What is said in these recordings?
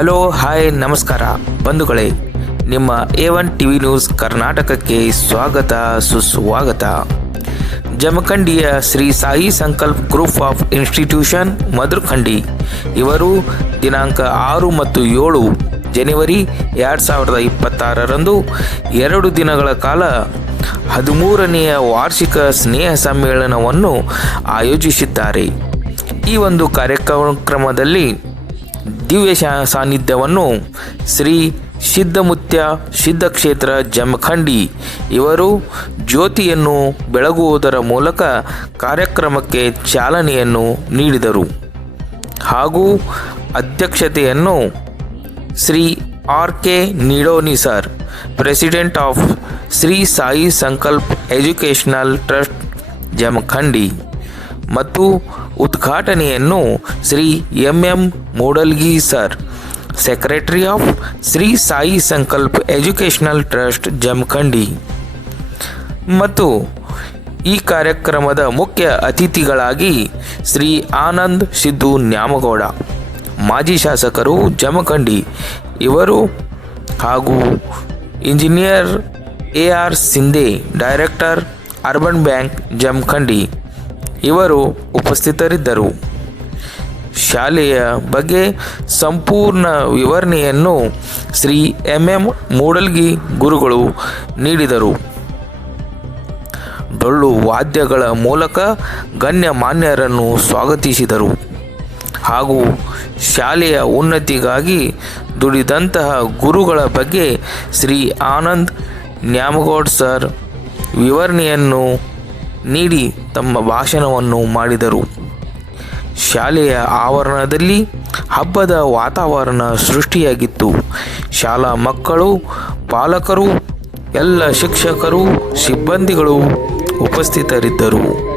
Hello, hi, ನಮಸ್ಕಾರ. ಬಂಧುಗಳೇ, ನಿಮ್ಮ A one T V news ಕರ್ನಾಟಕಕ್ಕೆ ಸ್ವಾಗತ, ಸುಸ್ವಾಗತ. ಜಮಖಂಡಿಯ Shri Sai Sankalp group of institution, Madhurkhandi. ಇವರು ದಿನಾಂಕ ಆರು ಮತ್ತು ಏಳು ಜನವರಿ ಎರಡು ಸಾವಿರದ ಇಪ್ಪತ್ತಾರರಂದು ಎರಡು ದಿನಗಳ ಕಾಲ ಹದಿಮೂರನೆಯ ವಾರ್ಷಿಕ ಸ್ನೇಹ ಸಮ್ಮೇಳನವನ್ನು ಆಯೋಜಿಸಿದ್ದಾರೆ. ಈ ಒಂದು ಕಾರ್ಯಕ್ರಮದಲ್ಲಿ ದಿವ್ಯ ಸಾನ್ನಿಧ್ಯವನ್ನು ಶ್ರೀ ಸಿದ್ಧಮುತ್ಯ ಸಿದ್ಧಕ್ಷೇತ್ರ ಜಮಖಂಡಿ ಇವರು ಜ್ಯೋತಿಯನ್ನು ಬೆಳಗುವುದರ ಮೂಲಕ ಕಾರ್ಯಕ್ರಮಕ್ಕೆ ಚಾಲನೆಯನ್ನು ನೀಡಿದರು. ಹಾಗೂ ಅಧ್ಯಕ್ಷತೆಯನ್ನು Shri R K Nidoni sir, president of Shri Sai Sankalp educational trust Jamkhandi ಮತ್ತು ಉದ್ಘಾಟನೆಯನ್ನು Shri M M Mudalgi sir, secretary of Shri Sai Sankalpa educational trust, Jamkhandi. ಮತ್ತು ಈ ಕಾರ್ಯಕ್ರಮದ ಮುಖ್ಯ ಅತಿಥಿಗಳಾಗಿ ಶ್ರೀ ಆನಂದ್ ಸಿದ್ದು ನ್ಯಾಮಗೌಡ, ಮಾಜಿ ಶಾಸಕರು ಜಮಖಂಡಿ, ಇವರು ಹಾಗೂ engineer A R Shinde, director urban bank, Jamkhandi. ಇವರು ಉಪಸ್ಥಿತರಿದ್ದರು. ಶಾಲೆಯ ಬಗ್ಗೆ ಸಂಪೂರ್ಣ ವಿವರಣೆಯನ್ನು ಶ್ರೀ ಎಂ ಎಂ ಮೂಡಲ್ಗಿ ಗುರುಗಳು ನೀಡಿದರು. ಡೊಳ್ಳು ವಾದ್ಯಗಳ ಮೂಲಕ ಗಣ್ಯಮಾನ್ಯರನ್ನು ಸ್ವಾಗತಿಸಿದರು. ಹಾಗೂ ಶಾಲೆಯ ಉನ್ನತಿಗಾಗಿ ದುಡಿದಂತಹ ಗುರುಗಳ ಬಗ್ಗೆ ಶ್ರೀ ಆನಂದ್ ನ್ಯಾಮಗೌಡ್ ಸರ್ ವಿವರಣೆಯನ್ನು ನೀಡಿ ತಮ್ಮ ಭಾಷಣವನ್ನು ಮಾಡಿದರು. ಶಾಲೆಯ ಆವರಣದಲ್ಲಿ ಹಬ್ಬದ ವಾತಾವರಣ ಸೃಷ್ಟಿಯಾಗಿತ್ತು. ಶಾಲಾ ಮಕ್ಕಳು, ಪಾಲಕರು, ಎಲ್ಲ ಶಿಕ್ಷಕರು, ಸಿಬ್ಬಂದಿಗಳು ಉಪಸ್ಥಿತರಿದ್ದರು.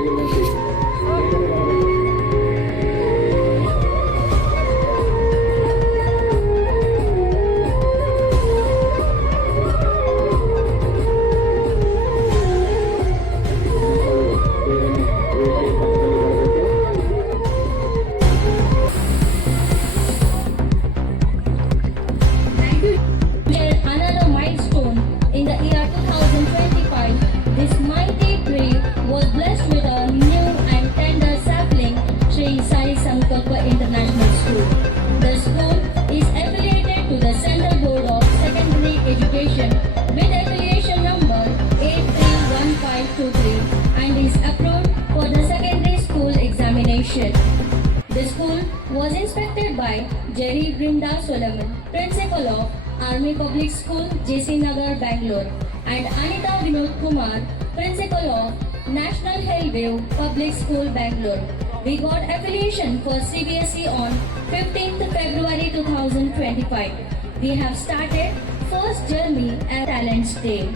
Brinda Solomon, Principal of Army Public School, JC Nagar, Bangalore, and Anita Vinod Kumar, Principal of National Hillview Public School, Bangalore. We got affiliation for CBSE on 15th February 2025. We have started first journey at Talents Day.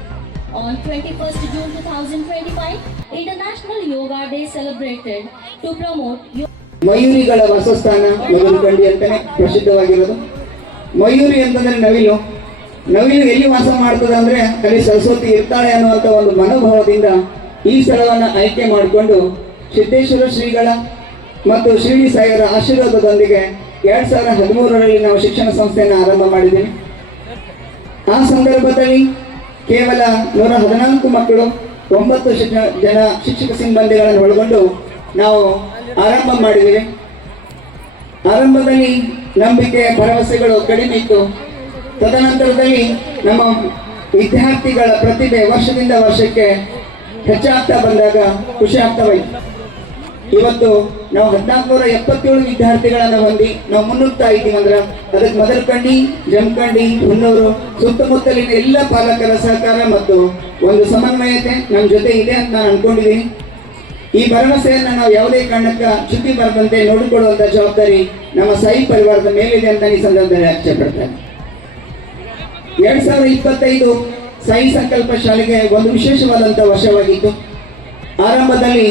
On 21st June 2025, International Yoga Day celebrated to promote yoga. ಮಯೂರಿಗಳ ವಾಸಸ್ಥಾನ ಮಧುರಕಂಡಿ ಅಂತಾನೆ ಪ್ರಸಿದ್ಧವಾಗಿರೋದು ಮಯೂರಿ ಅಂತಂದ್ರೆ ನವಿಲು. ನವಿಲು ಎಲ್ಲಿ ವಾಸ ಮಾಡ್ತದೆ ಅಂದ್ರೆ ಅಲ್ಲಿ ಸರಸ್ವತಿ ಇರ್ತಾಳೆ ಅನ್ನುವಂಥ ಒಂದು ಮನೋಭಾವದಿಂದ ಈ ಸ್ಥಳವನ್ನು ಆಯ್ಕೆ ಮಾಡಿಕೊಂಡು ಸಿದ್ದೇಶ್ವರ ಶ್ರೀಗಳ ಮತ್ತು ಶಿರಡಿ ಸಾಯರ ಆಶೀರ್ವಾದದೊಂದಿಗೆ ಎರಡ್ ಸಾವಿರದ ಹದಿಮೂರರಲ್ಲಿ ನಾವು ಶಿಕ್ಷಣ ಸಂಸ್ಥೆಯನ್ನು ಆರಂಭ ಮಾಡಿದ್ದೀವಿ. ಆ ಸಂದರ್ಭದಲ್ಲಿ ಕೇವಲ ನೂರ ಹದಿನಾಲ್ಕು ಮಕ್ಕಳು, ಒಂಬತ್ತು ಜನ ಶಿಕ್ಷಕ ಸಿಬ್ಬಂದಿಗಳನ್ನು ಒಳಗೊಂಡು ನಾವು ಆರಂಭ ಮಾಡಿದ್ದೀವಿ. ಆರಂಭದಲ್ಲಿ ನಂಬಿಕೆ, ಭರವಸೆಗಳು ಕಡಿಮೆ ಇತ್ತು. ತದನಂತರದಲ್ಲಿ ನಮ್ಮ ವಿದ್ಯಾರ್ಥಿಗಳ ಪ್ರತಿಭೆ ವರ್ಷದಿಂದ ವರ್ಷಕ್ಕೆ ಹೆಚ್ಚಾಗ್ತಾ ಬಂದಾಗ ಖುಷಿ ಆಗ್ತಾ ಹೋಯ್ತು. ಇವತ್ತು ನಾವು ಹದಿನಾಲ್ಕುನೂರ ಎಪ್ಪತ್ತೇಳು ವಿದ್ಯಾರ್ಥಿಗಳನ್ನ ಹೊಂದಿ ನಾವು ಮುನ್ನುಗ್ತಾ ಇದ್ದೀವಿ ಅಂದ್ರೆ ಅದಕ್ಕೆ ಮೊದಲಕಂಡಿ ಜಮಖಂಡಿ ಹುನ್ನೂರು ಸುತ್ತಮುತ್ತಲಿನ ಎಲ್ಲ ಪಾಲಕರ ಸಹಕಾರ ಮತ್ತು ಒಂದು ಸಮನ್ವಯತೆ ನಮ್ಮ ಜೊತೆ ಇದೆ ಅಂತ ನಾನು ಅನ್ಕೊಂಡಿದ್ದೀನಿ. ಈ ಭರವಸೆಯನ್ನು ನಾವು ಯಾವುದೇ ಕಾರಣಕ್ಕ ಚುಟ್ಟಿ ಬರದಂತೆ ನೋಡಿಕೊಳ್ಳುವಂತ ಜವಾಬ್ದಾರಿ ನಮ್ಮ ಸಾಯಿ ಪರಿವಾರದ ಮೇಲಿದೆ ಅಂತ ಈ ಸಂದರ್ಭದಲ್ಲಿ ಆಚೆ ಪಡ್ತೇನೆ ಎರಡ್ ಸಾವಿರದ ಇಪ್ಪತ್ತೈದು ಸಾಯಿ ಸಂಕಲ್ಪ ಶಾಲೆಗೆ ಒಂದು ವಿಶೇಷವಾದಂಥ ವರ್ಷವಾಗಿತ್ತು. ಆರಂಭದಲ್ಲಿ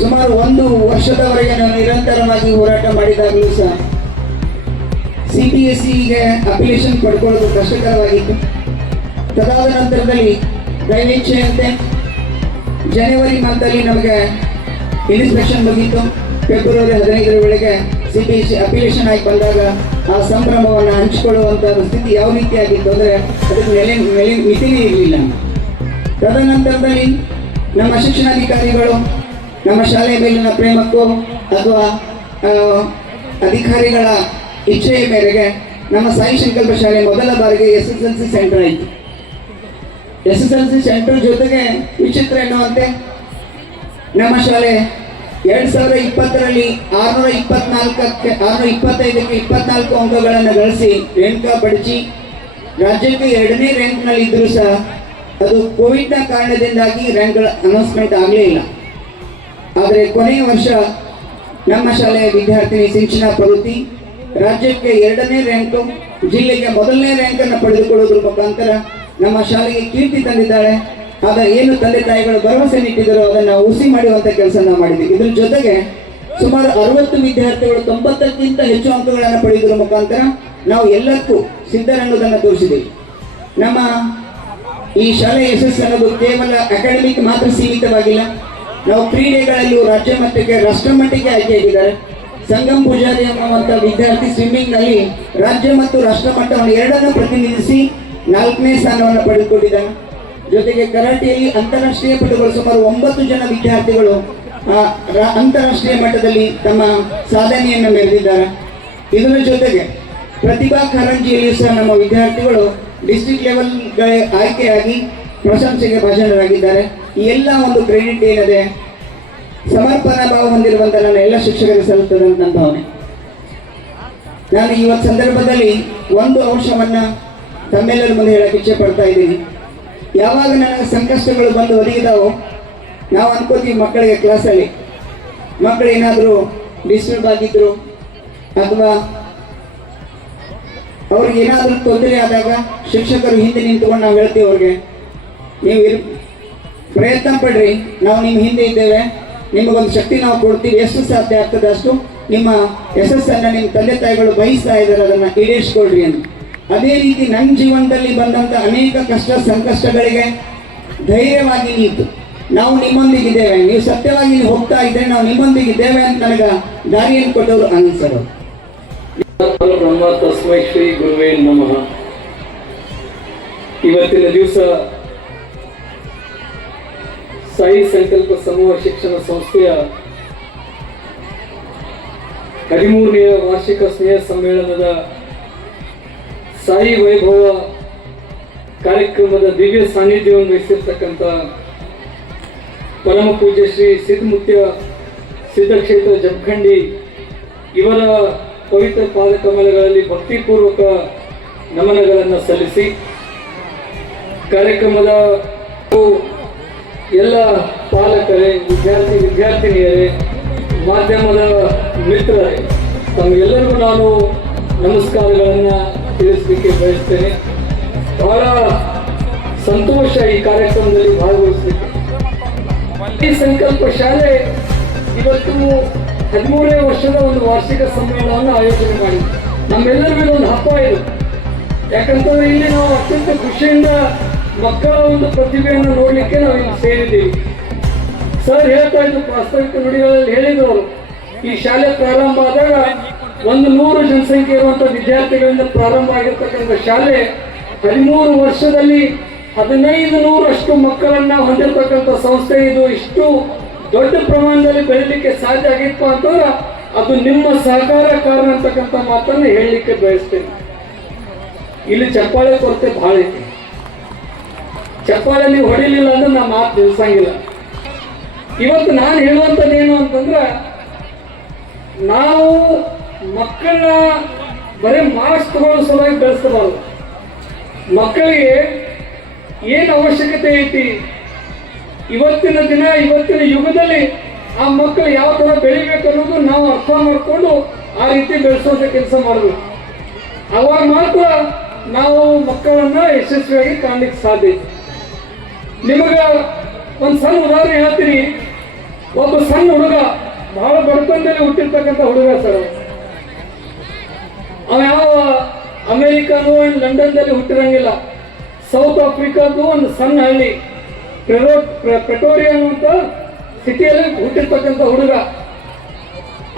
ಸುಮಾರು ಒಂದು ವರ್ಷದವರೆಗೆ ನಾವು ನಿರಂತರವಾಗಿ ಹೋರಾಟ ಮಾಡಿದಾಗಲೂ ಸಹ ಸಿ ಬಿ ಎಸ್ ಸಿಗೆ ಅಪ್ಲಿಕೇಶನ್ ಪಡ್ಕೊಳ್ಳೋದು ಕಷ್ಟಕರವಾಗಿತ್ತು. ತದಾದ ನಂತರದಲ್ಲಿ ದೈವೇಚ್ಛೆಯಂತೆ ಜನವರಿ ಮಂತಲ್ಲಿ ನಮಗೆ ಇನ್ಸ್ಪೆಕ್ಷನ್ ಬಂದಿತ್ತು. ಫೆಬ್ರವರಿ ಹದಿನೈದರ ವೇಳೆಗೆ ಸಿ ಪಿ ಅಪ್ಲಿಕೇಶನ್ ಆಗಿ ಬಂದಾಗ ಆ ಸಂಭ್ರಮವನ್ನು ಹಂಚಿಕೊಳ್ಳುವಂಥ ಸ್ಥಿತಿ ಯಾವ ರೀತಿಯಾಗಿತ್ತು ಅಂದರೆ ಅದಕ್ಕೆ ನೆಲೆ ನೆಲೆ, ಮಿತಿನೇ ಇರಲಿಲ್ಲ. ತದನಂತರದಲ್ಲಿ ನಮ್ಮ ಶಿಕ್ಷಣಾಧಿಕಾರಿಗಳು, ನಮ್ಮ ಶಾಲೆಯ ಮೇಲಿನ ಪ್ರೇಮಕ್ಕೂ ಅಥವಾ ಅಧಿಕಾರಿಗಳ ಇಚ್ಛೆಯ ಮೇರೆಗೆ ನಮ್ಮ ಸಾಯಿ ಸಂಕಲ್ಪ ಶಾಲೆ ಮೊದಲ ಬಾರಿಗೆ S S L C centre ಆಯಿತು. S S L C centre ಜೊತೆಗೆ ವಿಚಿತ್ರ ಎನ್ನುವಂತೆ ನಮ್ಮ ಶಾಲೆ ಎರಡ್ ಸಾವಿರದ ಇಪ್ಪತ್ತರಲ್ಲಿ ಆರುನೂರ ಇಪ್ಪತ್ನಾಲ್ಕಕ್ಕೆ, ಆರುನೂರ ಇಪ್ಪತ್ತೈದಕ್ಕೆ ಇಪ್ಪತ್ನಾಲ್ಕು ಅಂಕಗಳನ್ನು ಗಳಿಸಿ ರ್ಯಾಂಕ್ ಪಡಿಸಿ ರಾಜ್ಯಕ್ಕೆ ಎರಡನೇ ರ್ಯಾಂಕ್ನಲ್ಲಿ ಇದ್ದರೂ ಸಹ ಅದು ಕೋವಿಡ್ನ ಕಾರಣದಿಂದಾಗಿ ರ್ಯಾಂಕ್ಗಳ ಅನೌನ್ಸ್ಮೆಂಟ್ ಆಗಲೇ ಇಲ್ಲ. ಆದರೆ ಕೊನೆಯ ವರ್ಷ ನಮ್ಮ ಶಾಲೆಯ ವಿದ್ಯಾರ್ಥಿನಿ ಸಿಂಚನ ಪ್ರಗತಿ ರಾಜ್ಯಕ್ಕೆ ಎರಡನೇ ರ್ಯಾಂಕು ಜಿಲ್ಲೆಗೆ ಮೊದಲನೇ ರ್ಯಾಂಕನ್ನು ಪಡೆದುಕೊಳ್ಳುವುದರ ಮುಖಾಂತರ ನಮ್ಮ ಶಾಲೆಗೆ ಕೀರ್ತಿ ತಂದಿದ್ದಾಳೆ. ಆಗ ಏನು ತಂದೆ ತಾಯಿಗಳು ಭರವಸೆ ನೀಡಿದರು ಅದನ್ನು ಉಸಿ ಮಾಡುವಂಥ ಕೆಲಸ ನಾವು ಮಾಡಿದ್ವಿ. ಇದ್ರ ಜೊತೆಗೆ ಸುಮಾರು ಅರವತ್ತು ವಿದ್ಯಾರ್ಥಿಗಳು ತೊಂಬತ್ತಕ್ಕಿಂತ ಹೆಚ್ಚು ಅಂಕಗಳನ್ನು ಪಡೆಯುವುದರ ಮುಖಾಂತರ ನಾವು ಎಲ್ಲಕ್ಕೂ ಸಿದ್ಧರನ್ನುವುದನ್ನು ತೋರಿಸಿದ್ದೀವಿ ನಮ್ಮ ಈ ಶಾಲೆ ಯಶಸ್ಸು ಅನ್ನೋದು ಕೇವಲ ಅಕಾಡೆಮಿಕ್ ಮಾತ್ರ ಸೀಮಿತವಾಗಿಲ್ಲ. ನಾವು ಕ್ರೀಡೆಗಳಲ್ಲೂ ರಾಜ್ಯ ಮಟ್ಟಕ್ಕೆ, ರಾಷ್ಟ್ರ ಮಟ್ಟಕ್ಕೆ ಆಯ್ಕೆಯಾಗಿದ್ದಾರೆ ಸಂಗಮ್ ಪೂಜಾರಿ ಅನ್ನುವಂಥ ವಿದ್ಯಾರ್ಥಿ ಸ್ವಿಮ್ಮಿಂಗ್ನಲ್ಲಿ ರಾಜ್ಯ ಮತ್ತು ರಾಷ್ಟ್ರ ಮಟ್ಟವನ್ನು ಎರಡನ್ನು ಪ್ರತಿನಿಧಿಸಿ ನಾಲ್ಕನೇ ಸ್ಥಾನವನ್ನು ಪಡೆದುಕೊಂಡಿದ್ದಾನೆ ಜೊತೆಗೆ ಕರಾಟೆಯಲ್ಲಿ ಅಂತಾರಾಷ್ಟ್ರೀಯ ಪಟುಗಳು ಸುಮಾರು ಒಂಬತ್ತು ಜನ ವಿದ್ಯಾರ್ಥಿಗಳು ಅಂತಾರಾಷ್ಟ್ರೀಯ ಮಟ್ಟದಲ್ಲಿ ತಮ್ಮ ಸಾಧನೆಯನ್ನು ಮೆರೆದಿದ್ದಾರೆ. ಇದರ ಜೊತೆಗೆ ಪ್ರತಿಭಾ ಕಾರಂಜಿಯಲ್ಲಿ ಸಹ ನಮ್ಮ ವಿದ್ಯಾರ್ಥಿಗಳು ಡಿಸ್ಟ್ರಿಕ್ಟ್ ಲೆವೆಲ್ಗಳ ಆಯ್ಕೆಯಾಗಿ ಪ್ರಶಂಸೆಗೆ ಭಾಜನರಾಗಿದ್ದಾರೆ. ಈ ಎಲ್ಲ ಒಂದು ಕ್ರೆಡಿಟ್ ಏನಿದೆ, ಸಮರ್ಪಣಾ ಭಾವ ಹೊಂದಿರುವಂಥ ನನ್ನ ಎಲ್ಲ ಶಿಕ್ಷಕರಿಗೆ ಸಲ್ಲುತ್ತದೆ ಅಂತ ಭಾವನೆ. ನಾನು ಇವತ್ತು ಸಂದರ್ಭದಲ್ಲಿ ಒಂದು ಅಂಶವನ್ನ ತಮ್ಮೆಲ್ಲರ ಮುಂದೆ ಹೇಳಕ್ಕೆ ಇಚ್ಛೆ ಪಡ್ತಾ ಇದ್ದೀನಿ. ಯಾವಾಗ ನನಗೆ ಸಂಕಷ್ಟಗಳು ಬಂದು ಒದಗಿದಾವೋ, ನಾವು ಅನ್ಕೋತೀವಿ ಮಕ್ಕಳಿಗೆ ಕ್ಲಾಸಲ್ಲಿ ಮಕ್ಕಳು ಏನಾದರೂ ಡಿಸ್ಟರ್ಬ್ ಆಗಿದ್ರು ಅಥವಾ ಅವ್ರಿಗೆ ಏನಾದರೂ ತೊಂದರೆ ಆದಾಗ ಶಿಕ್ಷಕರು ಹಿಂದೆ ನಿಂತ್ಕೊಂಡು ನಾವು ಹೇಳ್ತೀವಿ ಅವ್ರಿಗೆ, ನೀವು ಇರ್, ಪ್ರಯತ್ನ ಪಡ್ರಿ. ನಾವು ನಿಮ್ಮ ಹಿಂದೆ ಇದ್ದೇವೆ. ನಿಮಗೊಂದು ಶಕ್ತಿ ನಾವು ಕೊಡ್ತೀವಿ. ಎಷ್ಟು ಸಾಧ್ಯ ಆಗ್ತದೆ ಅಷ್ಟು ನಿಮ್ಮ ಯಶಸ್ಸನ್ನು ನಿಮ್ಮ ತಂದೆ ತಾಯಿಗಳು ಬಯಸ್ತಾ ಇದ್ದಾರೆ. ಅದನ್ನು ಈಡೇರಿಸ್ಕೊಳ್ರಿ ಅಂತ. ಅದೇ ರೀತಿ ನನ್ನ ಜೀವನದಲ್ಲಿ ಬಂದಂಥ ಅನೇಕ ಕಷ್ಟ ಸಂಕಷ್ಟಗಳಿಗೆ ಧೈರ್ಯವಾಗಿ ನಿಂತು ನಾವು ನಿಮ್ಮೊಂದಿಗಿದ್ದೇವೆ. ನೀವು ಸತ್ಯವಾಗಿ ನೀವು ಹೋಗ್ತಾ ಇದ್ದರೆ ನಾವು ನಿಮ್ಮೊಂದಿಗಿದ್ದೇವೆ ಅಂತ ನನಗೆ ದಾರಿಯನ್ನು ಕೊಟ್ಟವರು ಅನಿಸರು ಶ್ರೀ ಗುರುವೇ ಇವತ್ತಿನ ದಿವಸ ಸಾಯಿ ಸಂಕಲ್ಪ ಸಮೂಹ ಶಿಕ್ಷಣ ಸಂಸ್ಥೆಯ ಹದಿಮೂರನೆಯ ವಾರ್ಷಿಕ ಸ್ನೇಹ ಸಮ್ಮೇಳನದ ಸಾಯಿ ವೈಭವ ಕಾರ್ಯಕ್ರಮದ ದಿವ್ಯ ಸಾನ್ನಿಧ್ಯವನ್ನು ವಹಿಸಿರ್ತಕ್ಕಂಥ ಪರಮ ಪೂಜ್ಯ ಶ್ರೀ ಸಿದ್ಧಮುತ್ಯ ಸಿದ್ಧಕ್ಷೇತ್ರ ಜಮಖಂಡಿ, ಇವರ ಪವಿತ್ರ ಪಾದಕಮಲಗಳಲ್ಲಿ ಭಕ್ತಿಪೂರ್ವಕ ನಮನಗಳನ್ನು ಸಲ್ಲಿಸಿ, ಕಾರ್ಯಕ್ರಮದ ಎಲ್ಲ ಪಾಲಕರೇ, ವಿದ್ಯಾರ್ಥಿ ವಿದ್ಯಾರ್ಥಿನಿಯರೇ, ಮಾಧ್ಯಮದ ಮಿತ್ರರೇ ತಮಗೆಲ್ಲರಿಗೂ ನಾನು ನಮಸ್ಕಾರಗಳನ್ನು ತಿಳಿಸಲಿಕ್ಕೆ ಬಯಸ್ತೇನೆ. ಬಹಳ ಸಂತೋಷ ಈ ಕಾರ್ಯಕ್ರಮದಲ್ಲಿ ಭಾಗವಹಿಸಲಿಕ್ಕೆ. ಈ ಸಂಕಲ್ಪ ಶಾಲೆ ಇವತ್ತು ಹದಿಮೂರನೇ ವರ್ಷದ ಒಂದು ವಾರ್ಷಿಕ ಸಮ್ಮೇಳನವನ್ನು ಆಯೋಜನೆ ಮಾಡಿದೆ. ನಮ್ಮೆಲ್ಲರಿಗೂ ಒಂದು ಹಬ್ಬ ಇದು. ಯಾಕಂತಂದ್ರೆ ಇಲ್ಲಿ ನಾವು ಅತ್ಯಂತ ಖುಷಿಯಿಂದ ಮಕ್ಕಳ ಒಂದು ಪ್ರತಿಭೆಯನ್ನು ನೋಡಲಿಕ್ಕೆ ನಾವು ಇಲ್ಲಿ ಸೇರಿದ್ದೀವಿ. ಸರ್ ಹೇಳ್ತಾ ಇದ್ದು ಪ್ರಾಸ್ತಾವಿಕ ನುಡಿಗಳಲ್ಲಿ ಹೇಳಿದವರು ಈ ಶಾಲೆ ಪ್ರಾರಂಭ ಆದಾಗ ಒಂದು ನೂರು ಜನಸಂಖ್ಯೆ ಇರುವಂಥ ವಿದ್ಯಾರ್ಥಿಗಳಿಂದ ಪ್ರಾರಂಭ ಆಗಿರ್ತಕ್ಕಂಥ ಶಾಲೆ ಹದಿಮೂರು ವರ್ಷದಲ್ಲಿ ಹದಿನೈದು ನೂರಷ್ಟು ಮಕ್ಕಳನ್ನ ಹೊಂದಿರತಕ್ಕಂಥ ಸಂಸ್ಥೆ ಇದು. ಇಷ್ಟು ದೊಡ್ಡ ಪ್ರಮಾಣದಲ್ಲಿ ಬೆಳೀಲಿಕ್ಕೆ ಸಾಧ್ಯ ಆಗಿತ್ತು ಅಂತಂದ್ರೆ ಅದು ನಿಮ್ಮ ಸಹಕಾರ ಕಾರಣ ಅಂತಕ್ಕಂಥ ಮಾತನ್ನು ಹೇಳಲಿಕ್ಕೆ ಬಯಸ್ತೇನೆ. ಇಲ್ಲಿ ಚಪ್ಪಾಳೆ ಕೊರತೆ ಭಾಳ ಐತಿ. ಚಪ್ಪಾಳೆ ನೀವು ಹೊಡಿಲಿಲ್ಲ ಅಂದ್ರೆ ನಾ ಮಾತು ನಿಲ್ಸಂಗಿಲ್ಲ. ಇವತ್ತು ನಾನು ಹೇಳುವಂಥದ್ದು ಏನು ಅಂತಂದ್ರೆ ನಾವು ಮಕ್ಕಳನ್ನ ಬರೀ ಮಾರ್ಕ್ಸ್ ತಗೊಳ್ಳೋ ಸಲುವಾಗಿ ಬೆಳೆಸಬಾರ್ದು ಮಕ್ಕಳಿಗೆ ಏನು ಅವಶ್ಯಕತೆ ಐತಿ? ಇವತ್ತಿನ ದಿನ, ಇವತ್ತಿನ ಯುಗದಲ್ಲಿ ಆ ಮಕ್ಕಳು ಯಾವ ಥರ ಬೆಳಿಬೇಕು ಅನ್ನೋದು ನಾವು ಅರ್ಥ ಮಾಡಿಕೊಂಡು ಆ ರೀತಿ ಬೆಳೆಸೋಂಥ ಕೆಲಸ ಮಾಡಬೇಕು. ಅವಾಗ ಮಾತ್ರ ನಾವು ಮಕ್ಕಳನ್ನ ಯಶಸ್ವಿಯಾಗಿ ಕಾಣಲಿಕ್ಕೆ ಸಾಧ್ಯ ನಿಮಗೆ ಒಂದು ಸಣ್ಣ ಉದಾಹರಣೆ ಹೇಳ್ತೀನಿ. ಒಬ್ಬ ಸಣ್ಣ ಹುಡುಗ, ಬಹಳ ಬಡತನದಲ್ಲಿ ಹುಟ್ಟಿರ್ತಕ್ಕಂಥ ಹುಡುಗ ಸರ್ ಅವ. ಯಾವ ಅಮೆರಿಕನು ಲಂಡನ್ದಲ್ಲಿ ಹುಟ್ಟಿರಂಗಿಲ್ಲ. ಸೌತ್ ಆಫ್ರಿಕಾದು ಒಂದು ಸಣ್ಣ ಹಳ್ಳಿ. ಪ್ರೆಟೋರಿಯಾ ಅನ್ನುವಂಥ ಸಿಟಿಯಲ್ಲಿ ಹುಟ್ಟಿರ್ತಕ್ಕಂಥ ಹುಡುಗ.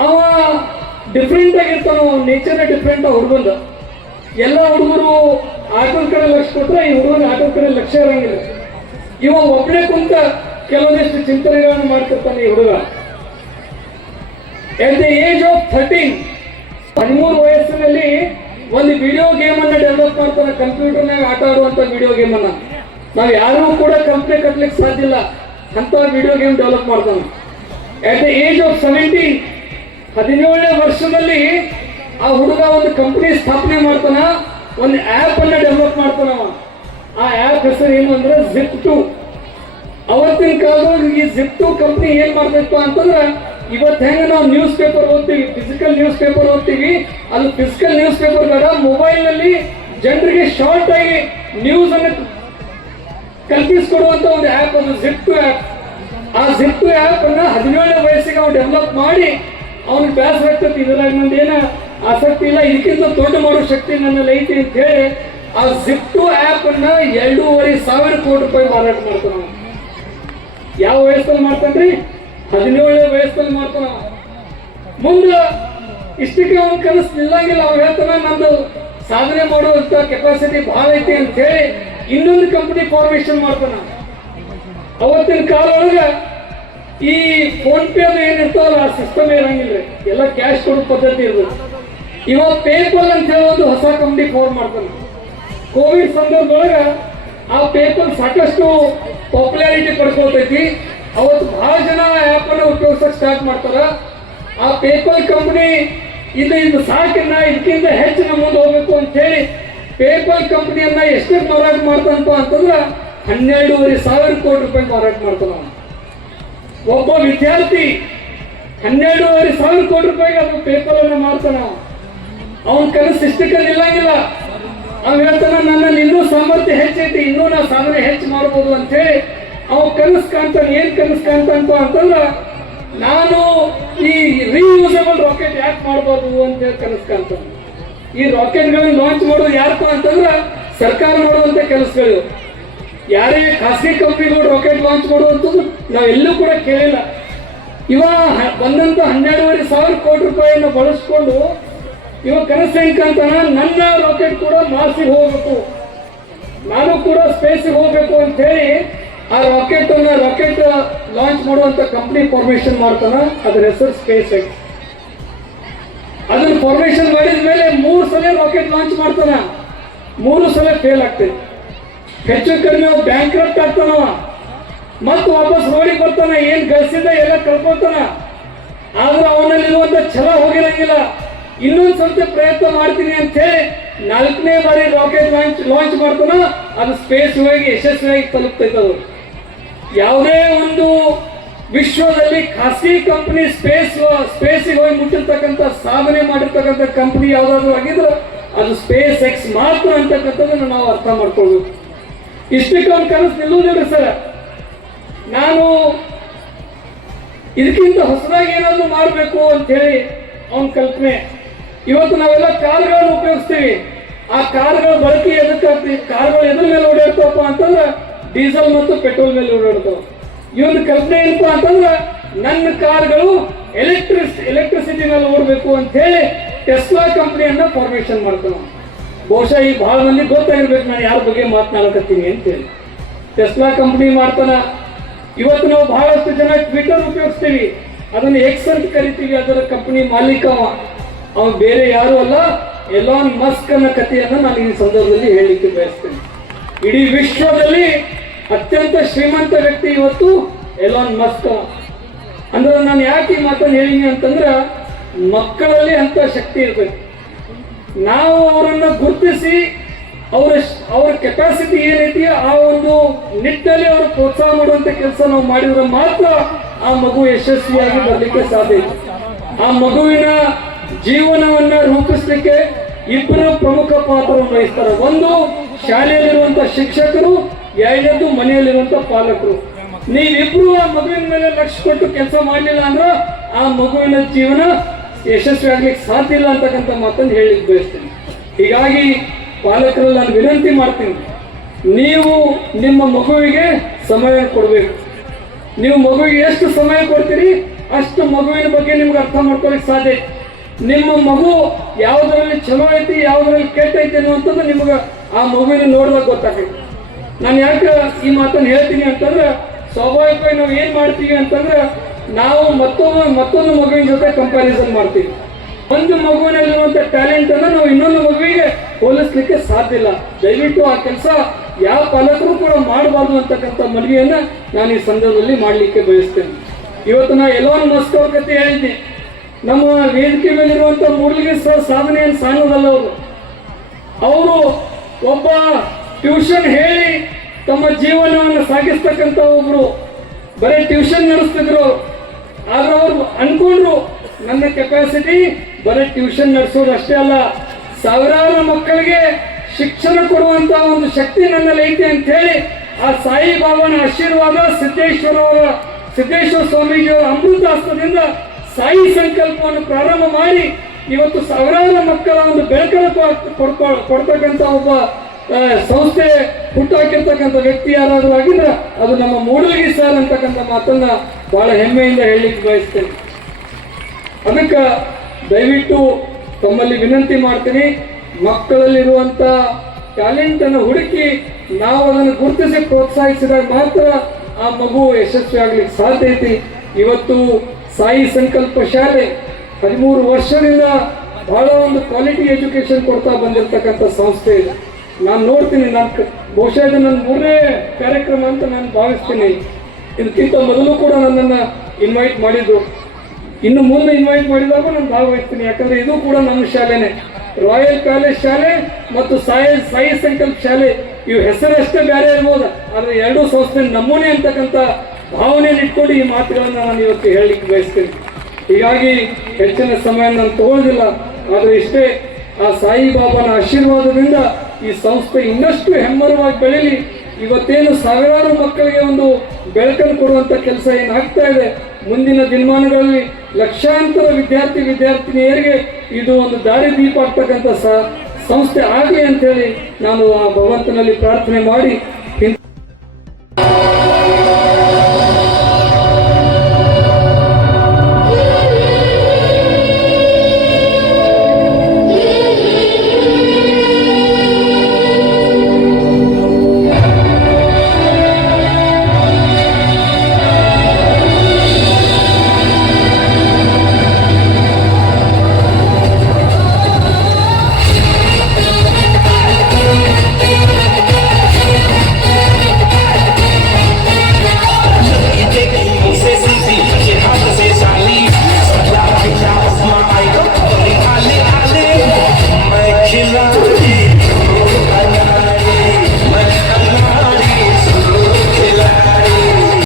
ಅವ ಡಿಫ್ರೆಂಟ್ ಆಗಿರ್ತಾನೋ ನೇಚರ್ ಡಿಫ್ರೆಂಟ್ ಆ ಹುಡುಗಂದ. ಎಲ್ಲ ಹುಡುಗರು ಆಟೋ ಕಡೆ ಲಕ್ಷ್ಯ ಕೊಟ್ಟರೆ ಈ ಹುಡುಗನ ಆಟೋ ಕಡೆ ಲಕ್ಷ್ಯ ಇರಂಗಿಲ್ಲ. ಇವ ಒಬ್ಬನೇ ಕುಂತ ಕೆಲವೊಂದಿಷ್ಟು ಚಿಂತನೆಗಳನ್ನು ಮಾಡ್ತಿರ್ತಾನೆ ಈ ಹುಡುಗ. At the age of thirteen ಹದಿಮೂರು ವಯಸ್ಸಿನಲ್ಲಿ ಒಂದು ವಿಡಿಯೋ ಗೇಮ್ ಅನ್ನ ಡೆವಲಪ್ ಮಾಡ್ತಾನೆ ಕಂಪ್ಯೂಟರ್ನಾಗ ಆಟ ಆಡುವಂತ ವಿಡಿಯೋ ಗೇಮ್ ಅನ್ನ. ನಾವು ಯಾರೂ ಕೂಡ ಕಂಪ್ನಿ ಕಟ್ಲಿಕ್ಕೆ ಸಾಧ್ಯ ಇಲ್ಲ. ಅಂತ ವಿಡಿಯೋ ಗೇಮ್ ಡೆವಲಪ್ ಮಾಡ್ತಾನೆ. At the age of seventeen ಹದಿನೇಳನೇ ವರ್ಷದಲ್ಲಿ ಆ ಹುಡುಗ ಒಂದು ಕಂಪ್ನಿ ಸ್ಥಾಪನೆ ಮಾಡ್ತಾನ. ಒಂದು ಆ್ಯಪ್ ಅನ್ನ ಡೆವಲಪ್ ಮಾಡ್ತಾನ. ಆ ಆ್ಯಪ್ ಹೆಸರು ಏನು ಅಂದ್ರೆ ಜಿಪ್ ಟು ಅವತ್ತಿನ ಕಾಲದಲ್ಲಿ ಈ ಜಿಪ್ ಟು ಕಂಪ್ನಿ ಏನ್ ಮಾಡ್ತಿತ್ತು ಅಂತಂದ್ರೆ ಇವತ್ತು ಹೆಂಗೆ ನಾವು ನ್ಯೂಸ್ ಪೇಪರ್ ಓದ್ತೀವಿ? ಫಿಸಿಕಲ್ ನ್ಯೂಸ್ ಪೇಪರ್ ಓದ್ತೀವಿ. ಅದು ಫಿಸಿಕಲ್ ನ್ಯೂಸ್ ಪೇಪರ್ ಬೇಡ ಮೊಬೈಲ್ನಲ್ಲಿ ಜನರಿಗೆ ಶಾರ್ಟ್ ಆಗಿ ನ್ಯೂಸ್ ಅನ್ನು ಕಲ್ಪಿಸಿಕೊಡುವಂತ ಒಂದು ಆ್ಯಪ್ ಒಂದು ಜಿಪ್ ಆ್ಯಪ್ ಆ ಜಿಪ್ ಆ್ಯಪ್ ಅನ್ನ ಹದಿನೇಳನೇ ವಯಸ್ಸಿಗೆ ಅವ್ನು ಡೆವಲಪ್ ಮಾಡಿ ಅವ್ನು ಬೇಸರ ಆಗ್ತದೆ ಇದ್ರಾಗ ನಂದು ಏನ ಆಸಕ್ತಿ ಇಲ್ಲ. ಇದಕ್ಕಿಂತ ದೊಡ್ಡ ಮಾಡೋ ಶಕ್ತಿ ನನ್ನಲ್ಲಿ ಐತಿ ಅಂತ ಹೇಳಿ ಆ ಜಿಪ್ ಟು ಆ್ಯಪ್ ಅನ್ನ ಎರಡೂವರೆ ಸಾವಿರ ಕೋಟಿ ರೂಪಾಯಿ ಮಾರಾಟ ಮಾಡ್ತಾನ. ಯಾವ ವಯಸ್ಸಲ್ಲಿ ಮಾಡ್ತಾನ್ರಿ? ಹದಿನೇಳನೇ ವಯಸ್ಸಲ್ಲಿ ಮಾಡ್ತಾನ ಮುಂದೆ ಇಷ್ಟಕ್ಕೆ ಅವನ ಕನಸು ನಿಲ್ಲಂಗಿಲ್ಲ. ಅವ್ನು ಹೇಳ್ತಾನೆ, ನಂದು ಸಾಧನೆ ಮಾಡುವಂತ ಕೆಪಾಸಿಟಿ ಬಹಳ ಐತಿ ಅಂತ ಹೇಳಿ ಇನ್ನೊಂದು ಕಂಪನಿ ಫಾರ್ಮೇಶನ್ ಮಾಡ್ತಾನ. ಅವತ್ತಿನ ಕಾಲ ಒಳಗೆ ಈ ಫೋನ್ ಪೇ ಅದು ಏನಿರ್ತಾವಲ್ಲ, ಆ ಸಿಸ್ಟಮ್ ಇರಂಗಿಲ್ಲ ಎಲ್ಲ ಕ್ಯಾಶ್ ಕೊಡೋ ಪದ್ಧತಿ ಇರ್ತದೆ. ಇವಾಗ ಪೇಪಲ್ ಅಂತ ಹೇಳಿ ಒಂದು ಹೊಸ ಕಂಪನಿ ಫೋನ್ ಮಾಡ್ತಾನೆ. ಕೋವಿಡ್ ಸಂದರ್ಭದೊಳಗೆ ಆ ಪೇಪಲ್ ಸಾಕಷ್ಟು ಪಾಪ್ಯುಲಾರಿಟಿ ಪಡ್ಕೊಳ್ತೈತಿ. ಅವತ್ತು ಬಹಳ ಜನ ಆ್ಯಪ್ ಅನ್ನ ಉಪಯೋಗಿಸಕ್ ಸ್ಟಾರ್ಟ್ ಮಾಡ್ತಾರೆ. ಆ ಪೇಪಲ್ ಕಂಪನಿ ಇದು ಇದು ಸಾಕಿನ್ನ ಇದಕ್ಕಿಂತ ಹೆಚ್ಚು ನಮ್ಮ ಮುಂದೆ ಹೋಗ್ಬೇಕು ಅಂತ ಹೇಳಿ ಪೇಪಲ್ ಕಂಪನಿಯನ್ನ ಎಷ್ಟಕ್ಕೆ ಮಾರಾಟ ಮಾಡ್ತಾನಪ್ಪ ಅಂತಂದ್ರೆ ಹನ್ನೆರಡೂವರೆ ಸಾವಿರ ಕೋಟಿ ರೂಪಾಯಿ ಮಾರಾಟ ಮಾಡ್ತಾನ ಒಬ್ಬ ವಿದ್ಯಾರ್ಥಿ ಹನ್ನೆರಡೂವರೆ ಸಾವಿರ ಕೋಟಿ ರೂಪಾಯಿಗೆ ಅದು ಪೇಪರ್ ಅನ್ನ ಮಾಡ್ತಾನ. ಅವನ ಕನಸು ಇಷ್ಟಕ್ಕೆ ನಿಲ್ಲಂಗಿಲ್ಲ. ಅವ್ನು ಹೇಳ್ತಾನ ನನ್ನಲ್ಲಿ ಇನ್ನೂ ಸಾಮರ್ಥ್ಯ ಹೆಚ್ಚೈತಿ, ಇನ್ನೂ ನಾ ಸಾಧನೆ ಹೆಚ್ಚು ಮಾಡ್ಬೋದು ಅಂತ ಹೇಳಿ ಅವ ಕನಸು ಕಾಣ್ತಾನೆ ಏನ್ ಕನಸು ಕಾಣ್ತಾನಪ್ಪ ಅಂತಂದ್ರ, ನಾನು ಈ ರೀಯೂಸಬಲ್ ರಾಕೆಟ್ ಯಾಕೆ ಮಾಡ್ಬೋದು ಅಂತ ಹೇಳಿ ಕನಸು ಕಾಣ್ತಾನೆ ಈ ರಾಕೆಟ್ಗಳನ್ನ ಲಾಂಚ್ ಮಾಡೋದು ಯಾರಪ್ಪ ಅಂತಂದ್ರ, ಸರ್ಕಾರ ಮಾಡುವಂತ ಕೆಲಸಗಳು. ಯಾರೇ ಖಾಸಗಿ ಕಂಪ್ನಿಗಳು ರಾಕೆಟ್ ಲಾಂಚ್ ಮಾಡುವಂಥದ್ದು ನಾವೆಲ್ಲೂ ಕೂಡ ಕೇಳಿಲ್ಲ. ಇವ ಬಂದಂತ ಹನ್ನೆರಡುವರೆ ಸಾವಿರ ಕೋಟಿ ರೂಪಾಯಿಯನ್ನು ಬಳಸ್ಕೊಂಡು, ಇವ ಕನಸು ಹೆಂಗ್ ಕಾಣ್ತಾನ, ನನ್ನ ರಾಕೆಟ್ ಕೂಡ ಮಾರ್ಸಿಗೆ ಹೋಗ್ಬೇಕು. ನಾನು ಕೂಡ ಸ್ಪೇಸಿಗೆ ಹೋಗ್ಬೇಕು ಅಂತ ಹೇಳಿ ಆ ರಾಕೆಟ್ ಅನ್ನ ರಾಕೆಟ್ ಲಾಂಚ್ ಮಾಡುವಂತ ಕಂಪ್ನಿ ಫಾರ್ಮೇಶನ್ ಮಾಡ್ತಾನ. ಅದ್ರ ಹೆಸರು ಸ್ಪೇಸ್ ಎಕ್ಸ್ ಅದನ್ನ ಫಾರ್ಮೇಶನ್ ಮಾಡಿದ ಮೇಲೆ ಮೂರು ಸಲ ರಾಕೆಟ್ ಲಾಂಚ್ ಮಾಡ್ತಾನ. ಮೂರು ಸಲ ಫೇಲ್ ಆಗ್ತೈತಿ ಹೆಚ್ಚು ಕಡಿಮೆ ಬ್ಯಾಂಕ್ ರಫ್ಟ್ ಆಗ್ತಾನವ. ಮತ್ತು ವಾಪಸ್ ರೋಡಿಗೆ ಬರ್ತಾನ. ಏನ್ ಗಳಿಸಿದ ಎಲ್ಲ ಕಳ್ಕೊತಾನ. ಆದ್ರೆ ಅವನಲ್ಲಿರುವಂತ ಛಲ ಹೋಗಿರಂಗಿಲ್ಲ. ಇನ್ನೊಂದು ಸ್ವಲ್ಪ ಪ್ರಯತ್ನ ಮಾಡ್ತೀನಿ ಅಂತ ಹೇಳಿ ನಾಲ್ಕನೇ ಬಾರಿ ರಾಕೆಟ್ ಲಾಂಚ್ ಲಾಂಚ್ ಮಾಡ್ತಾನ. ಅದು ಸ್ಪೇಸ್ ಹೋಗಿ ಯಶಸ್ವಿಯಾಗಿ ತಲುಪ್ತೈತೆ ಅದು. ಯಾವುದೇ ಒಂದು ವಿಶ್ವದಲ್ಲಿ ಖಾಸಗಿ ಕಂಪನಿ ಸ್ಪೇಸ್, ಸ್ಪೇಸಿಗೆ ಹೋಗಿ ಮುಟ್ಟಿರ್ತಕ್ಕಂಥ ಸಾಧನೆ ಮಾಡಿರ್ತಕ್ಕಂಥ ಕಂಪನಿ ಯಾವ್ದಾದ್ರು ಆಗಿದ್ರೆ ಅದು ಸ್ಪೇಸ್ ಎಕ್ಸ್ ಮಾತ್ರ ಅಂತಕ್ಕಂಥದ್ದನ್ನು ನಾವು ಅರ್ಥ ಮಾಡ್ಕೊಳ್ಬೇಕು. ಇಷ್ಟಕ್ಕೆ ಅವ್ನ ಕನಸು ನಿಲ್ಲುವುದಿಲ್ಲ ಸರ್. ನಾನು ಇದಕ್ಕಿಂತ ಹೊಸದಾಗಿ ಏನಾದರೂ ಮಾಡಬೇಕು ಅಂತ ಹೇಳಿ ಅವನ ಕಲ್ಪನೆ. ಇವತ್ತು ನಾವೆಲ್ಲ ಕಾರ್ಗಳನ್ನು ಉಪಯೋಗಿಸ್ತೀವಿ. ಆ ಕಾರ್ಗಳ ಬಳಕೆ ಎದಕ್ಕಾಗ್ತೀವಿ ಕಾರ್ಗಳು ಎದ್ರ ಮೇಲೆ ಓಡಾಡ್ತಾವಪ್ಪ ಅಂತಂದ್ರೆ ಡೀಸೆಲ್ ಮತ್ತು ಪೆಟ್ರೋಲ್ ಮೇಲೆ ಓಡಾಡ್ತಾವ ಇವನ್ ಕಲ್ಪನೆ ಏನಪ್ಪ ಅಂತಂದ್ರೆ ನನ್ನ ಕಾರ್ಗಳು ಎಲೆಕ್ಟ್ರಿಸ್, ಎಲೆಕ್ಟ್ರಿಸಿಟಿ ಮೇಲೆ ಓಡಬೇಕು ಅಂತ ಹೇಳಿ ಟೆಸ್ಲಾ ಕಂಪ್ನಿಯನ್ನ ಫಾರ್ಮೇಶನ್ ಮಾಡ್ತಾವ. ಬಹುಶಃ ಈ ಬಹಳ ಮಂದಿ ಗೊತ್ತಾಗಿರ್ಬೇಕು ನಾನು ಯಾರ ಬಗ್ಗೆ ಮಾತನಾಡಕತ್ತೀನಿ ಅಂತೇಳಿ. ಟೆಸ್ಲಾ ಕಂಪ್ನಿ ಮಾಡ್ತಾನ. ಇವತ್ತು ನಾವು ಬಹಳಷ್ಟು ಜನ ಟ್ವಿಟರ್ ಉಪಯೋಗಿಸ್ತೀವಿ. ಅದನ್ನು ಎಕ್ಸ್ ಅಂತ ಕರಿತೀವಿ, ಅದರ ಕಂಪನಿ ಮಾಲೀಕ ಅವ. ಅವ ಬೇರೆ ಯಾರು ಅಲ್ಲ ಎಲಾನ್ ಮಸ್ಕ್ ಅನ್ನೋ ಕಥೆಯನ್ನು ನಾನು ಈ ಸಂದರ್ಭದಲ್ಲಿ ಹೇಳಲಿಕ್ಕೆ ಬಯಸ್ತೇನೆ. ಇಡೀ ವಿಶ್ವದಲ್ಲಿ ಅತ್ಯಂತ ಶ್ರೀಮಂತ ವ್ಯಕ್ತಿ ಇವತ್ತು ಎಲೋನ್ ಮಸ್ಕ್. ಅಂದ್ರೆ ನಾನು ಯಾಕೆ ಈ ಮಾತನ್ನು ಹೇಳಿನಿ ಅಂತಂದ್ರೆ, ಮಕ್ಕಳಲ್ಲಿ ಅಂತ ಶಕ್ತಿ ಇರಬೇಕು. ನಾವು ಅವರನ್ನು ಗುರುತಿಸಿ, ಅವರ ಅವರ ಕೆಪಾಸಿಟಿ ಏನೈತಿ, ಆ ಒಂದು ನಿಟ್ಟಲ್ಲಿ ಅವರು ಪ್ರೋತ್ಸಾಹ ಮಾಡುವಂತ ಕೆಲಸ ನಾವು ಮಾಡಿದ್ರೆ ಮಾತ್ರ ಆ ಮಗು ಯಶಸ್ವಿಯಾಗಿ ಬರಲಿಕ್ಕೆ ಸಾಧ್ಯ ಇದೆ ಆ ಮಗುವಿನ ಜೀವನವನ್ನ ರೂಪಿಸ್ಲಿಕ್ಕೆ ಇಬ್ಬರು ಪ್ರಮುಖ ಪಾತ್ರವನ್ನು ವಹಿಸ್ತಾರೆ. ಒಂದು, ಶಾಲೆಯಲ್ಲಿರುವಂತ ಶಿಕ್ಷಕರು ಎರಡನೇದು ಮನೆಯಲ್ಲಿರುವಂತ ಪಾಲಕರು. ನೀವಿಬ್ರು ಆ ಮಗುವಿನ ಮೇಲೆ ಲಕ್ಷ್ಯ ಕೊಟ್ಟು ಕೆಲಸ ಮಾಡಲಿಲ್ಲ ಅಂದ್ರೆ ಆ ಮಗುವಿನ ಜೀವನ ಯಶಸ್ವಿ ಆಗ್ಲಿಕ್ಕೆ ಸಾಧ್ಯ ಇಲ್ಲ ಅಂತಕ್ಕಂಥ ಮಾತನ್ನು ಹೇಳಿಕ್ ಬಯಸ್ತೀನಿ. ಹೀಗಾಗಿ ಪಾಲಕರಲ್ಲಿ ನಾನು ವಿನಂತಿ ಮಾಡ್ತೀನಿ. ನೀವು ನಿಮ್ಮ ಮಗುವಿಗೆ ಸಮಯ ಕೊಡಬೇಕು. ನೀವು ಮಗುವಿಗೆ ಎಷ್ಟು ಸಮಯ ಕೊಡ್ತೀರಿ ಅಷ್ಟು ಮಗುವಿನ ಬಗ್ಗೆ ನಿಮ್ಗೆ ಅರ್ಥ ಮಾಡ್ಕೊಳಕ್ ಸಾಧ್ಯ ನಿಮ್ಮ ಮಗು ಯಾವುದರಲ್ಲಿ ಚಲೋ ಐತಿ, ಯಾವುದರಲ್ಲಿ ಕೆಟ್ಟ ಐತಿ ಅನ್ನುವಂಥದ್ದು ನಿಮಗೆ ಆ ಮಗುವಿನ ನೋಡಿದಾಗ ಗೊತ್ತಾಗ್ತೈತಿ. ನಾನು ಯಾಕೆ ಈ ಮಾತನ್ನು ಹೇಳ್ತೀನಿ ಅಂತಂದ್ರೆ, ಸ್ವಾಭಾವಿಕವಾಗಿ ನಾವು ಏನು ಮಾಡ್ತೀವಿ ಅಂತಂದ್ರೆ, ನಾವು ಮತ್ತೊಮ್ಮೆ ಮತ್ತೊಂದು ಮಗುವಿನ ಜೊತೆ ಕಂಪ್ಯಾರಿಸನ್ ಮಾಡ್ತೀವಿ. ಒಂದು ಮಗುವಿನಲ್ಲಿರುವಂಥ ಟ್ಯಾಲೆಂಟ್ ಅನ್ನು ನಾವು ಇನ್ನೊಂದು ಮಗುವಿಗೆ ಹೋಲಿಸ್ಲಿಕ್ಕೆ ಸಾಧ್ಯ ಇಲ್ಲ. ದಯವಿಟ್ಟು ಆ ಕೆಲಸ ಯಾವ ಪಾಲಕರು ಕೂಡ ಮಾಡಬಾರ್ದು ಅಂತಕ್ಕಂಥ ಮನವಿಯನ್ನ ನಾನು ಈ ಸಂದರ್ಭದಲ್ಲಿ ಮಾಡಲಿಕ್ಕೆ ಬಯಸ್ತೇನೆ. ಇವತ್ತು ನಾ ಎಲ್ಲೋನ್ ಮಸ್ಕ್ ಅವ್ರ ಕತೆ ಹೇಳಿದ್ದೆ ನಮ್ಮ ವೇದಿಕೆ ಮೇಲಿರುವಂಥ ಮೂರ್ಲಿಗೆ ಸರ್ ಸಾಧನೆ ಏನು ಸಾಣದಲ್ಲ ಅವರು. ಅವರು ಒಬ್ಬ ಟ್ಯೂಷನ್ ಹೇಳಿ ತಮ್ಮ ಜೀವನವನ್ನು ಸಾಗಿಸ್ತಕ್ಕಂಥ ಒಬ್ರು, ಬರೀ ಟ್ಯೂಷನ್ ನಡೆಸ್ತಿದ್ರು. ಆದ್ರೆ ಅವ್ರು ಅನ್ಕೊಂಡ್ರು, ನನ್ನ ಕೆಪಾಸಿಟಿ ಬರೀ ಟ್ಯೂಷನ್ ನಡೆಸೋದು ಅಷ್ಟೇ ಅಲ್ಲ, ಸಾವಿರಾರು ಮಕ್ಕಳಿಗೆ ಶಿಕ್ಷಣ ಕೊಡುವಂತ ಒಂದು ಶಕ್ತಿ ನನ್ನಲ್ಲಿ ಐತೆ ಅಂತ ಹೇಳಿ ಆ ಸಾಯಿ ಬಾಬಾನ ಆಶೀರ್ವಾದ ಸಿದ್ದೇಶ್ವರ ಸಿದ್ದೇಶ್ವರ ಸ್ವಾಮೀಜಿಯವರ ಅಮೃತ ಹಸ್ತದಿಂದ ಸಾಯಿ ಸಂಕಲ್ಪವನ್ನು ಪ್ರಾರಂಭ ಮಾಡಿ ಇವತ್ತು ಸಾವಿರಾರು ಮಕ್ಕಳ ಒಂದು ಬೆಳಕನ್ನು ಕೊಡ್ತಕ್ಕಂಥ ಒಬ್ಬ ಸಂಸ್ಥೆ ಹುಟ್ಟಾಕಿರ್ತಕ್ಕಂಥ ವ್ಯಕ್ತಿ ಯಾರಾದರೂ ಆಗಿದ್ರೆ ಅದು ನಮ್ಮ ಮೂಡಲಗಿ ಸರ್ ಅಂತಕ್ಕಂಥ ಮಾತನ್ನ ಬಹಳ ಹೆಮ್ಮೆಯಿಂದ ಹೇಳಲಿಕ್ಕೆ ಬಯಸ್ತೇನೆ. ಅದಕ್ಕೆ ದಯವಿಟ್ಟು ತಮ್ಮಲ್ಲಿ ವಿನಂತಿ ಮಾಡ್ತೀನಿ ಮಕ್ಕಳಲ್ಲಿರುವಂಥ ಟ್ಯಾಲೆಂಟನ್ನು ಹುಡುಕಿ ನಾವು ಅದನ್ನು ಗುರುತಿಸಿ ಪ್ರೋತ್ಸಾಹಿಸಿದಾಗ ಮಾತ್ರ ಆ ಮಗು ಯಶಸ್ವಿ ಆಗ್ಲಿಕ್ಕೆ ಸಾಧ್ಯ ಐತಿ. ಇವತ್ತು ಸಾಯಿ ಸಂಕಲ್ಪ ಶಾಲೆ ಹದಿಮೂರು ವರ್ಷದಿಂದ ಬಹಳ ಒಂದು ಕ್ವಾಲಿಟಿ ಎಜುಕೇಶನ್ ಕೊಡ್ತಾ ಬಂದಿರತಕ್ಕಂಥ ಸಂಸ್ಥೆ ಇದೆ. ನಾನು ನೋಡ್ತೀನಿ, ನಾನು ಬಹುಶಃ ಇದು ನನ್ನ ಮೂರನೇ ಕಾರ್ಯಕ್ರಮ ಅಂತ ನಾನು ಭಾವಿಸ್ತೀನಿ. ಇದಕ್ಕಿಂತ ಮೊದಲು ಕೂಡ ನನ್ನನ್ನು ಇನ್ವೈಟ್ ಮಾಡಿದ್ರು. ಇನ್ನು ಮುಂದೆ ಇನ್ವೈಟ್ ಮಾಡಿದಾಗ ನಾನು ಭಾಗವಹಿಸ್ತೀನಿ ಯಾಕಂದ್ರೆ ಇದು ಕೂಡ ನಮ್ಮ ಶಾಲೆನೇ. ರಾಯಲ್ ಕಾಲೇಜ್ ಶಾಲೆ ಮತ್ತು ಸಾಯಿ ಸಾಯಿ ಸಂಕಲ್ಪ ಶಾಲೆ, ಇವು ಹೆಸರಷ್ಟೇ ಬೇರೆ ಇರ್ಬೋದು. ಆದರೆ ಎರಡೂ ಸಂಸ್ಥೆ ನಮೂನೆ ಅಂತಕ್ಕಂಥ ಭಾವನೆಯನ್ನು ಇಟ್ಕೊಂಡು ಈ ಮಾತುಗಳನ್ನು ನಾನು ಇವತ್ತು ಹೇಳಲಿಕ್ಕೆ ಬಯಸ್ತೀನಿ. ಹೀಗಾಗಿ ಹೆಚ್ಚಿನ ಸಮಯ ನಾನು ತಗೊಳ್ಳೋದಿಲ್ಲ ಆದರೆ ಇಷ್ಟೇ ಆ ಸಾಯಿಬಾಬಾನ ಆಶೀರ್ವಾದದಿಂದ ಈ ಸಂಸ್ಥೆ ಇನ್ನಷ್ಟು ಹೆಮ್ಮರವಾಗಿ ಬೆಳೀಲಿ. ಇವತ್ತೇನು ಸಾವಿರಾರು ಮಕ್ಕಳಿಗೆ ಒಂದು ಬೆಳಕನ್ನು ಕೊಡುವಂತ ಕೆಲಸ ಏನಾಗ್ತಾ ಇದೆ? ಮುಂದಿನ ದಿನಮಾನಗಳಲ್ಲಿ ಲಕ್ಷಾಂತರ ವಿದ್ಯಾರ್ಥಿ, ವಿದ್ಯಾರ್ಥಿನಿಯರಿಗೆ ಇದು ಒಂದು ದಾರಿ ದೀಪ ಆಗ್ತಕ್ಕಂಥ ಸಂಸ್ಥೆ ಆಗಲಿ ಅಂತೇಳಿ ನಾನು ಆ ಭಗವಂತನಲ್ಲಿ ಪ್ರಾರ್ಥನೆ ಮಾಡಿ